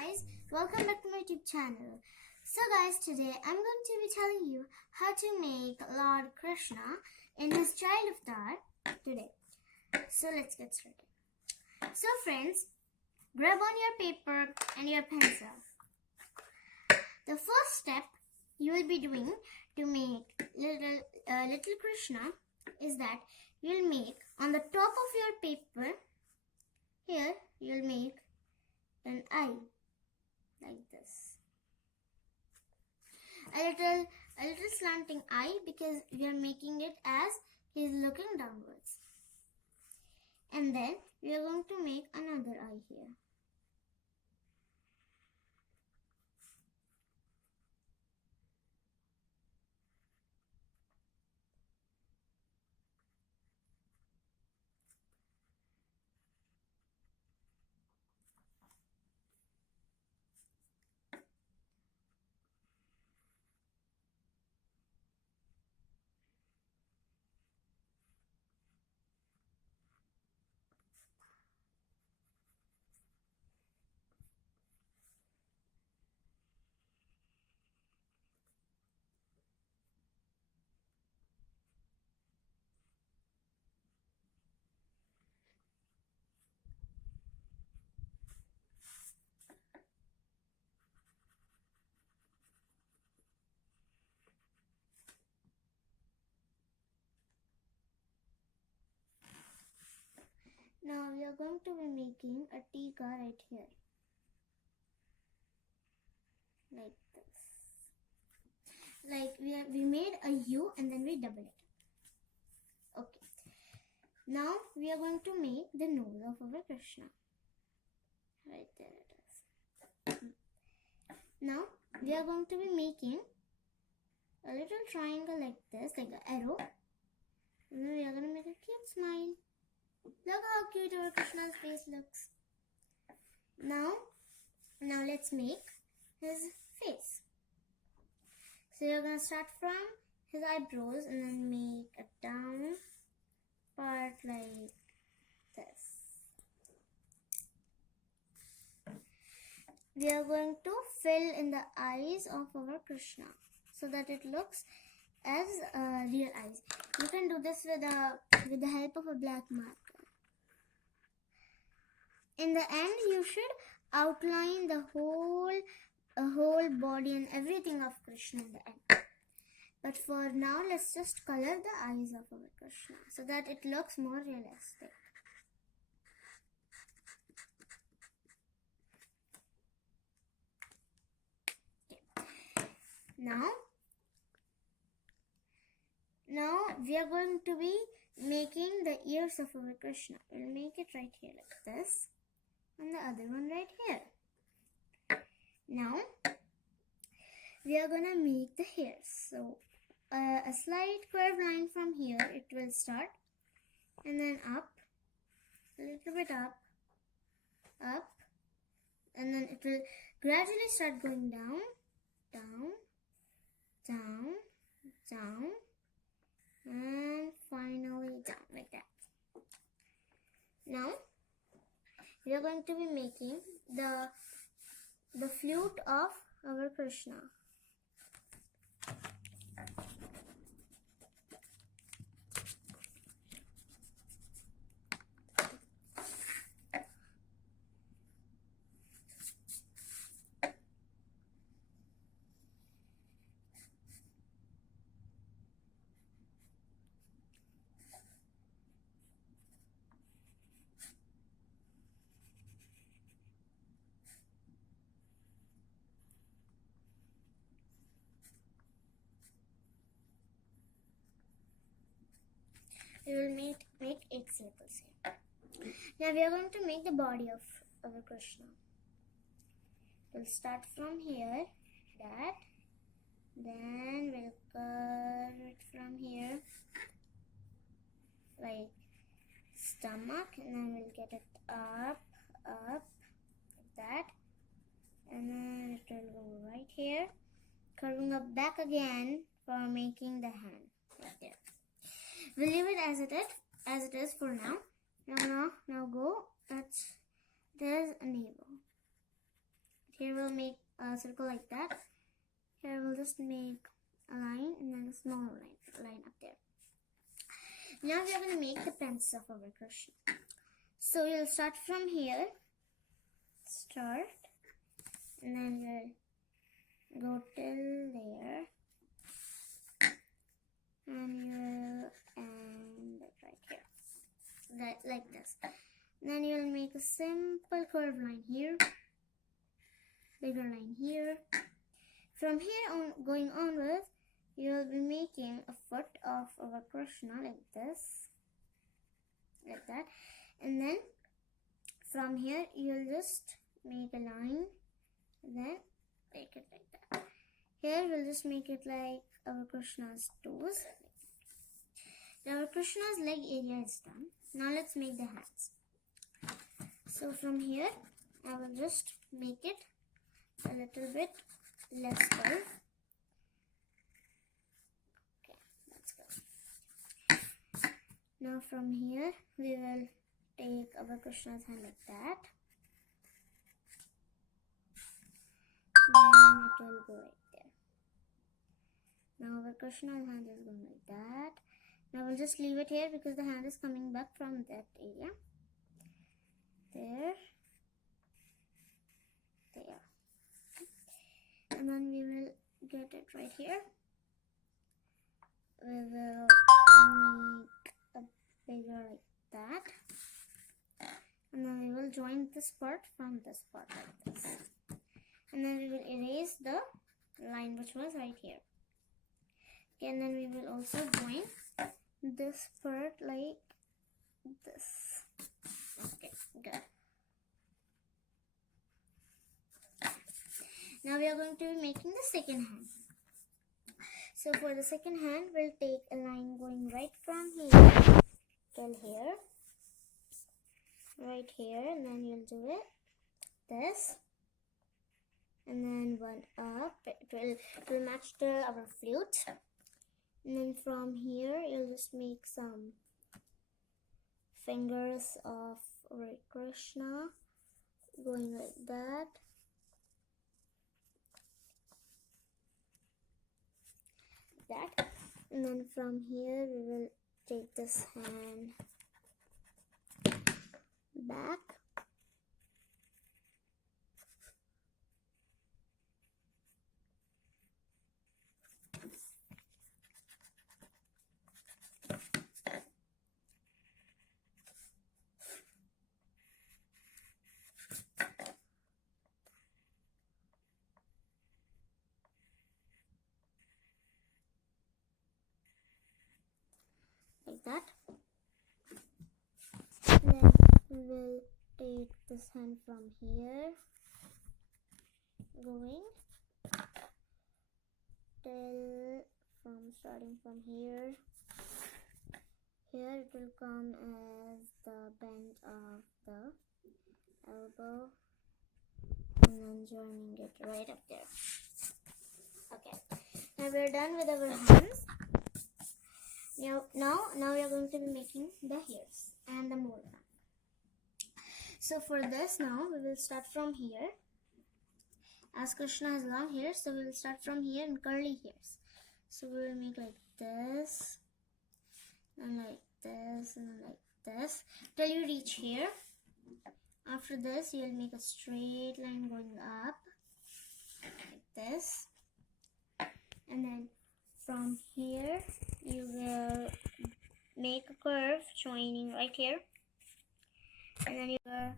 guys, welcome back to my YouTube channel. So guys, today I'm going to be telling you how to make Lord Krishna in his child avatar today. So let's get started. So friends, grab on your paper and your pencil. The first step you will be doing to make little Krishna is that you'll make on the top of your paper, here you'll make an eye like this. A little slanting eye because we are making it as he is looking downwards. And then we are going to make another eye here. Now we are going to be making a tika right here. Like this. Like we made a U and then we double it. Okay. Now we are going to make the nose of our Krishna. Right there it is. Now we are going to be making a little triangle like this, like an arrow. And then we are going to make a cute smile. Look how cute our Krishna's face looks. Now let's make his face. So you're going to start from his eyebrows and then make a down part like this. We are going to fill in the eyes of our Krishna so that it looks as real eyes. You can do this with the help of a black marker. In the end, you should outline the whole body and everything of Krishna in the end. But for now, let's just color the eyes of our Krishna so that it looks more realistic. Okay. Now we are going to be making the ears of our Krishna. We'll make it right here like this. And the other one right here. Now we are gonna make the hairs. So a slight curved line from here, it will start, and then up, a little bit up, and then it will gradually start going down, and finally down like that. Now we are going to be making the flute of our Krishna. We will make 8 circles here. Now we are going to make the body of our Krishna. We'll start from here, then we'll curve it from here, like stomach, and then we'll get it up, like that, and then it will go right here, curving up back again for making the hand, right there. We'll leave it as it is for now. Now go. There's a navel Here we'll make a circle like that. Here we'll just make a line and then a small line up there. Now we are going to make the princess of our Krishna. So we'll start from here. Start. And then we'll go till there. And you will end it right here. Like this. Then you will make a simple curved line here. Bigger line here. From here on, going onwards, you will be making a foot of our Krishna like this, like that, and then from here you will just make a line, and then make it like that. Here we'll just make it like our Krishna's toes. Our Krishna's leg area is done. Now let's make the hands. So from here I will just make it a little bit less curve. Now from here we will take our Krishna's hand like that. Then it will go right there. Now our Krishna's hand is going like that. Now we'll just leave it here because the hand is coming back from that area. There. There. And then we will get it right here. We will make a bigger like that, and then we will join this part from this part like this, and then we will erase the line which was right here. Okay, and then we will also join this part like this. Okay, good. Now we are going to be making the second hand. So for the second hand, we'll take a line going right from here till here, right here, and then you'll do it this, and then one up. It will match to our flute, and then from here you'll just make some fingers of our Krishna going like that. That, and then from here we will take this hand back, like that. Then we will take this hand from here, going till starting from here. Here it will come as the bend of the elbow, and then joining it right up there. Okay, now we're done with our hands. Now we are going to be making the hairs and the mole. So for this, now we will start from here. As Krishna has long hair, so we will start from here and curly hairs. So we will make like this, and like this, and like this, till you reach here. After this, you will make a straight line going up, like this. And then from here, you will make a curve joining right here. And then you are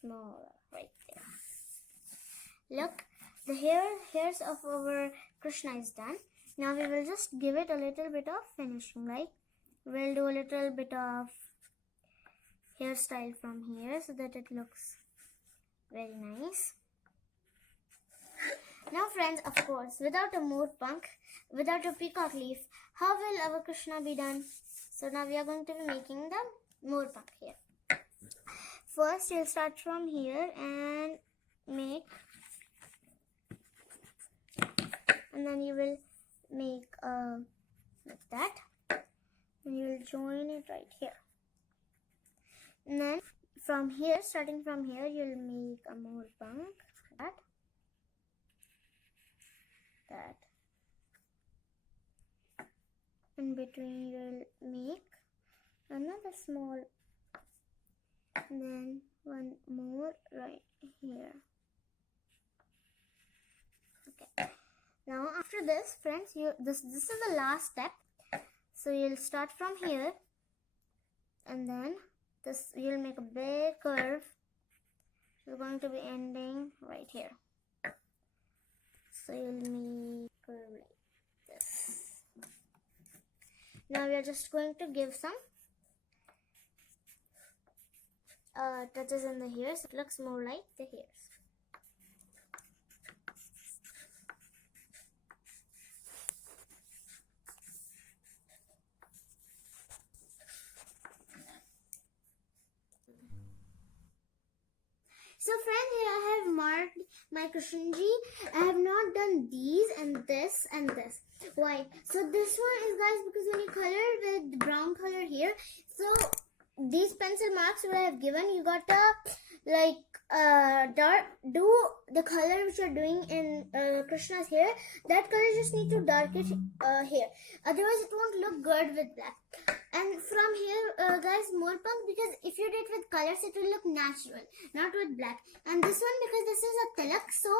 smaller right there. Look, the hairs of our Krishna is done. Now we will just give it a little bit of finishing, like we'll do a little bit of hairstyle from here so that it looks very nice. Now friends, of course, without a more punk, without a peacock leaf, how will our Krishna be done? So now we are going to be making the more punk here. First, you'll start from here and make, and then you will make like that, and you will join it right here. And then from here, starting from here, you'll make a more punk like that. in between you'll make another small, and then one more right here. Okay. Now after this, friends, this is the last step. So you'll start from here, and then you'll make a big curve. You're going to be ending right here. So you'll make a curve like this. Now we are just going to give some touches in the hairs. It looks more like the hairs. So friend, here I have marked my Krishnji. I have not done these and this and this. Why? So this one is, guys, because when you color with the brown color here, so these pencil marks that I have given, you gotta do the color which you're doing in Krishna's hair. That color just need to darken here. Otherwise, it won't look good with black. And from here, guys, more punk, because if you do it with colors, it will look natural, not with black. And this one, because this is a tilak, so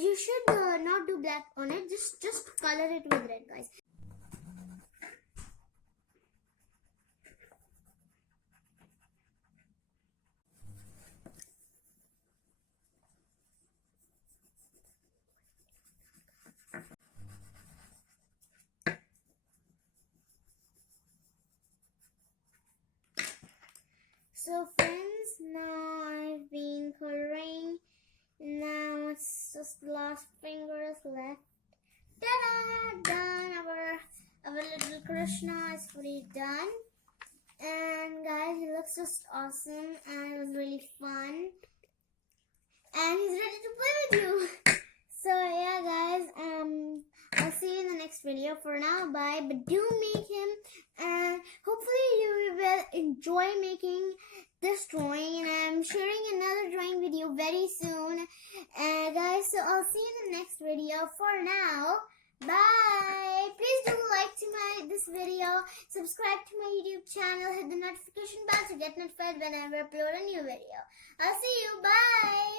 you should not do black on it. Just color it with red, guys. So friends, now I've been coloring. Now it's just the last fingers left. Ta-da! Done. Our little Krishna is fully done. And guys, he looks just awesome, and it was really fun. And he's ready to play with you. So yeah, guys, I'll see you in the next video. For now, bye. But do make him, and hopefully you will enjoy making this drawing. And I'm sharing another drawing video very soon. Guys, so I'll see you in the next video. For now, bye. Please do like to this video, subscribe to my YouTube channel, hit the notification bell to get notified whenever I upload a new video. I'll see you. Bye.